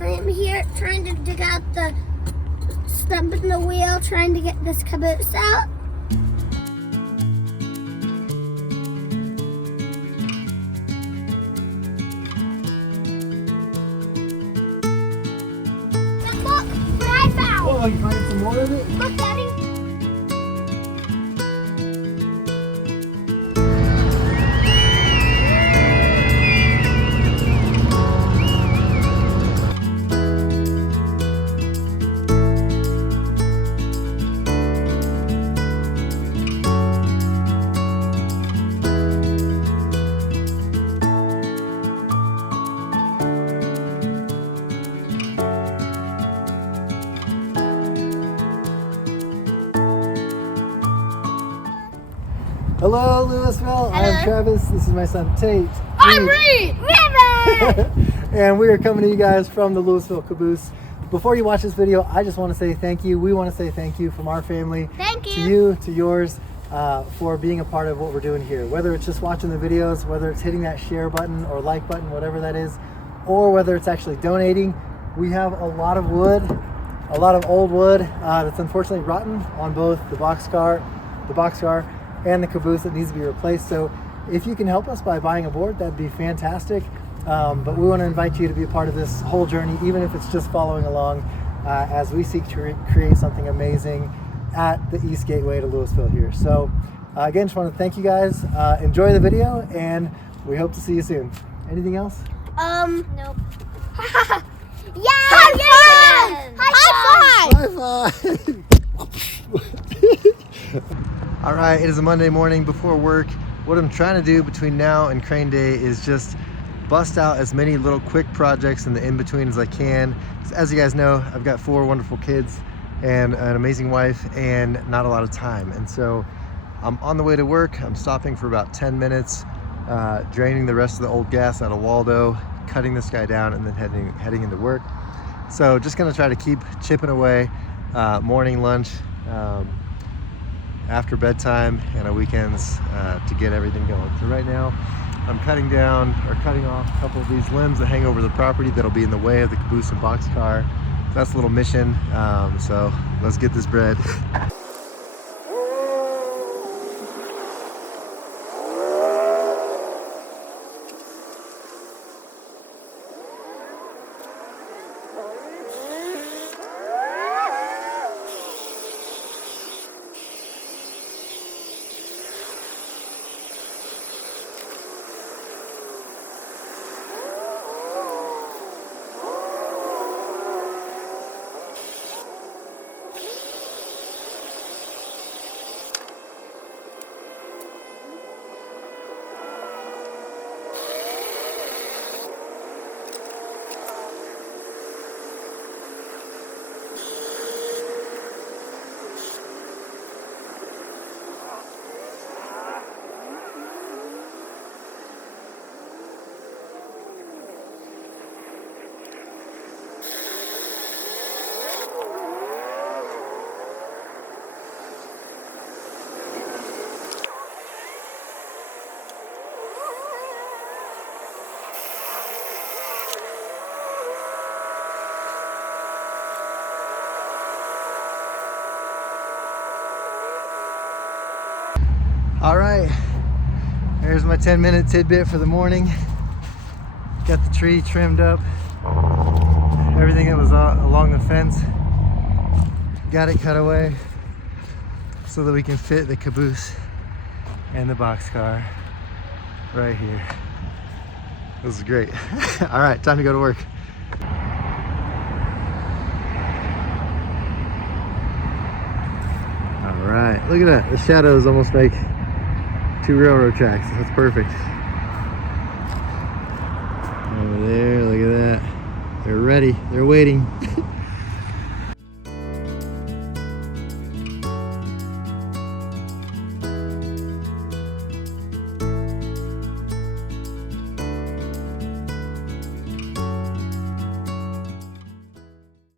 I am here trying to dig out the stump in the wheel, trying to get this caboose out. And look what I found! Oh, you find some more of it? Look, Daddy. Hello, Louisville. Hello. I'm Travis. This is my son, Tate. I'm Reed! River! And we are coming to you guys from the Louisville Caboose. Before you watch this video, I just want to say thank you. We want to say thank you from our family Thank to you. you, to yours, for being a part of what we're doing here. Whether it's just watching the videos, whether it's hitting that share button or like button, whatever that is, or whether it's actually donating. We have a lot of wood, a lot of old wood that's unfortunately rotten on both the boxcar and the caboose that needs to be replaced. So if you can help us by buying a board, that'd be fantastic. But we want to invite you to be a part of this whole journey, even if it's just following along as we seek to create something amazing at the East Gateway to Louisville here. So again, just want to thank you guys. Enjoy the video, and we hope to see you soon. Anything else? Nope. Yeah! High five! High five! All right, it is a Monday morning before work. What I'm trying to do between now and crane day is just bust out as many little quick projects in the in-between as I can. As you guys know, I've got 4 wonderful kids and an amazing wife and not a lot of time. And so I'm on the way to work. I'm stopping for about 10 minutes, draining the rest of the old gas out of Waldo, cutting this guy down, and then heading into work. So just gonna try to keep chipping away, morning, lunch, after bedtime, and on weekends to get everything going. So right now I'm cutting off a couple of these limbs that hang over the property that'll be in the way of the caboose and boxcar. So that's a little mission. So let's get this bread. All right, there's my 10-minute tidbit for the morning. Got the tree trimmed up, everything that was along the fence, got it cut away so that we can fit the caboose and the boxcar right here. This is great. All right, time to go to work. All right, look at that. The shadows almost make 2 railroad tracks. That's perfect. Over there, look at that. They're ready. They're waiting.